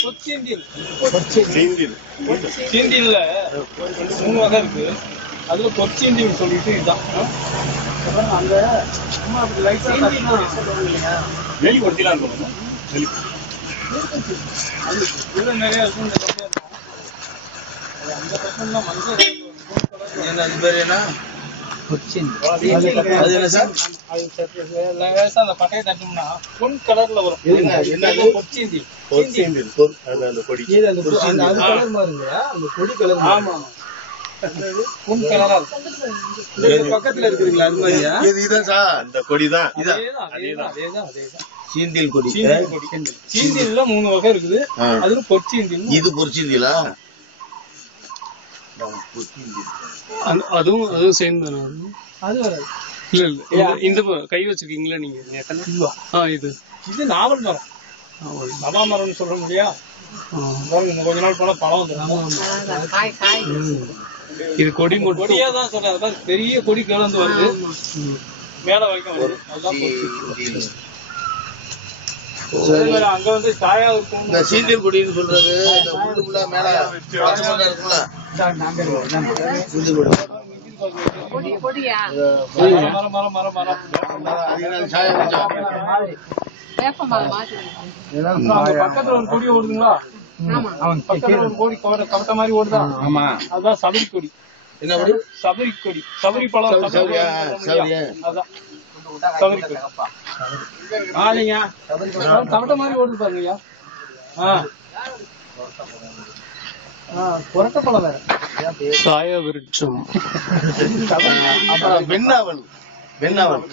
கொச்சிந்தில் சீந்தில்ல மூணு வகை இருக்கு அதுல கொச்சிந்தில் சொல்லிட்டு இதுதான் அங்க சும்மா லைட்டா தட்டினா வெளி கொடுத்தீங்களா இருக்கும் வெளி அது உள்ள நிறைய இருக்கும் அந்த பக்கம் தான் மஞ்சள் அது பேர் என்ன அது என்ன சார் அது சற்று லேசா அந்த பட்டையை தட்டோம்னா பொன் கலர்ல வரும் என்ன, என்னது? கொச்சிந்தி சீந்தில் பொற் அது அந்த கொடி ஆமா பொன் கலரா இருக்கும் பக்கத்துல இருக்குதுங்களா அது மாதிரியா இது இதான் சார் அந்த கொடி தான் அதேதான் அதேதான் சீந்தில் கொடி சீந்தில் கொடி சீந்தில்ல மூணு வகை இருக்குது. அதுல பொற்சீந்தில் இது பொறிச்சீந்திலா அந்த- அதுவும் அதுவும் சேர்ந்து? அது வராது இல்ல இல்ல. இந்த- கை வச்சிருக்கீங்களா நீங்க? ஆ இது. இது நாவல் மரம். நவா மரம்னு சொல்ல முடியா? கொஞ்ச நாள் போனா பழம் வந்துடும். இது கொடி கொடியா தான் சொல்றேன் பெரிய கொடி கலந்து வருது. மேல வரைக்கும் வருது அதுதான் பொற்சீந்தில். சீந்தில். அதே மாதிரி அங்க வந்து சாயா இருக்கும் இந்த சீந்தில் கொடின்னு சொல்றது இந்த மேல பச்சை சீந்தில் கொடி. பக்கத்துல ஒரு கொடி ஓடுதுங்களா? ஆமா. பக்கத்துல ஒரு கொடி கவட்ட கவட்ட மாதிரி ஓடுதா? ஆமா. அதான் சபரி கொடி. என்ன கொடி சபரி கொடி சபரி பழம் சபரி, ஆலிங்க கவட்ட மாதிரி ஓடுது பாருங்கய்யா. வேற. சாயா விருட்சம் அப்புறம் வெண்ணாவல் வெண்ணாவல்